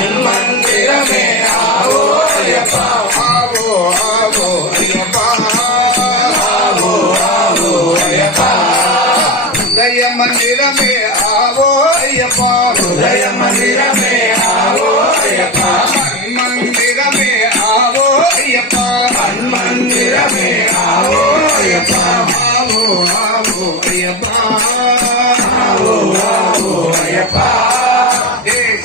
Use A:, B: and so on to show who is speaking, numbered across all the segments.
A: मंदिर में आओ अयपा
B: आओ आओ अयपा आओ
A: आओ अयपा
B: हृदय मंदिर में आओ अयपा हृदय
A: मंदिर में आओ अयपा
B: मंदिर में आओ अयपा
A: मंदिर में आओ अयपा
B: आओ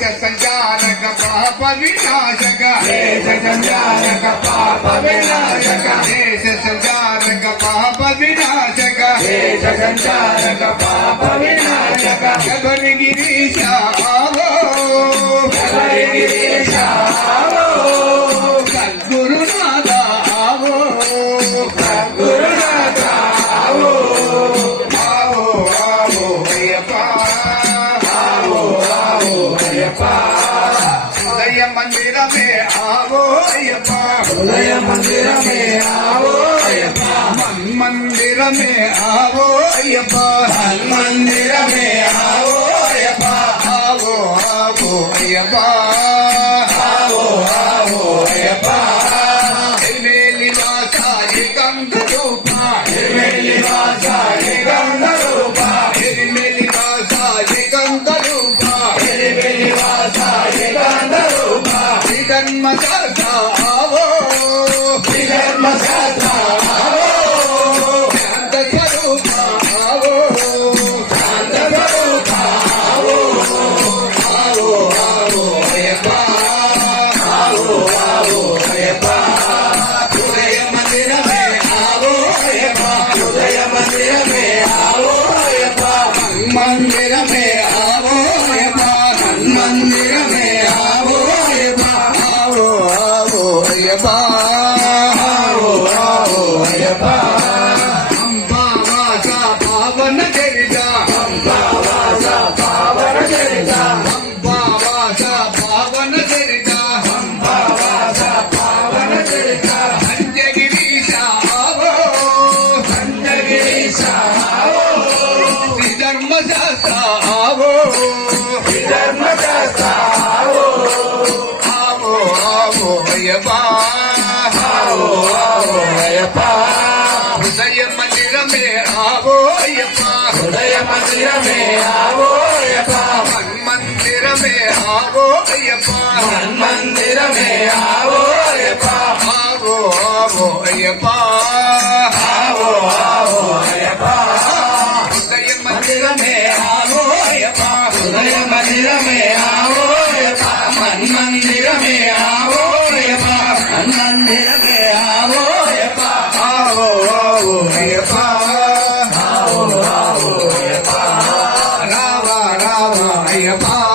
B: సంచారక సంచారక పాప వినాశక.
A: దేశ సంచారక పాప వినాశక.
B: దేశ సంచారక పాప వినాశక.
A: దేశ సంచారక పాప వినాశక.
B: గగనగిరీశ மந்திரமே ஆவோ ஐயப்பா. உதய
A: மந்திரமே ஆவோ ஐயப்பா.
B: மன் மந்திரமே ஆவோ ஐயப்பா. மன்
A: மந்திரமே ஆவோ ஐயப்பா.
B: ஆவோ ஆவோ ஐயப்பா.
A: Guillermo Sato. హృదయ మందిరమే ఆవో
B: అయ్యప్ప. मंदिरमे आवो अय्यप्पा हनुमन्
A: मन्दिरमे आवो अय्यप्पा
B: आवो आवो अय्यप्पा
A: आवो आवो अय्यप्पा
B: हृदय मन्दिरमे आवो अय्यप्पा
A: हृदय मन्दिरमे आवो अय्यप्पा मन् मन्दिरमे आवो अय्यप्पा मन् मन्दिरमे आवो अय्यप्पा
B: आवो आवो अय्यप्पा आवो आवो अय्यप्पा रावा रावा अय्यप्पा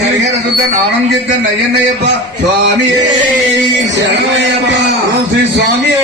B: ஹரிஹரசுத்தன் ஆனந்தித்தன் ஐயன்னையப்பா சுவாமியே சரணமையப்பா ஸ்ரீ சுவாமியே